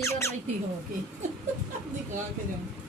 बातें कर रही थी होगी दिखा के जाऊँ।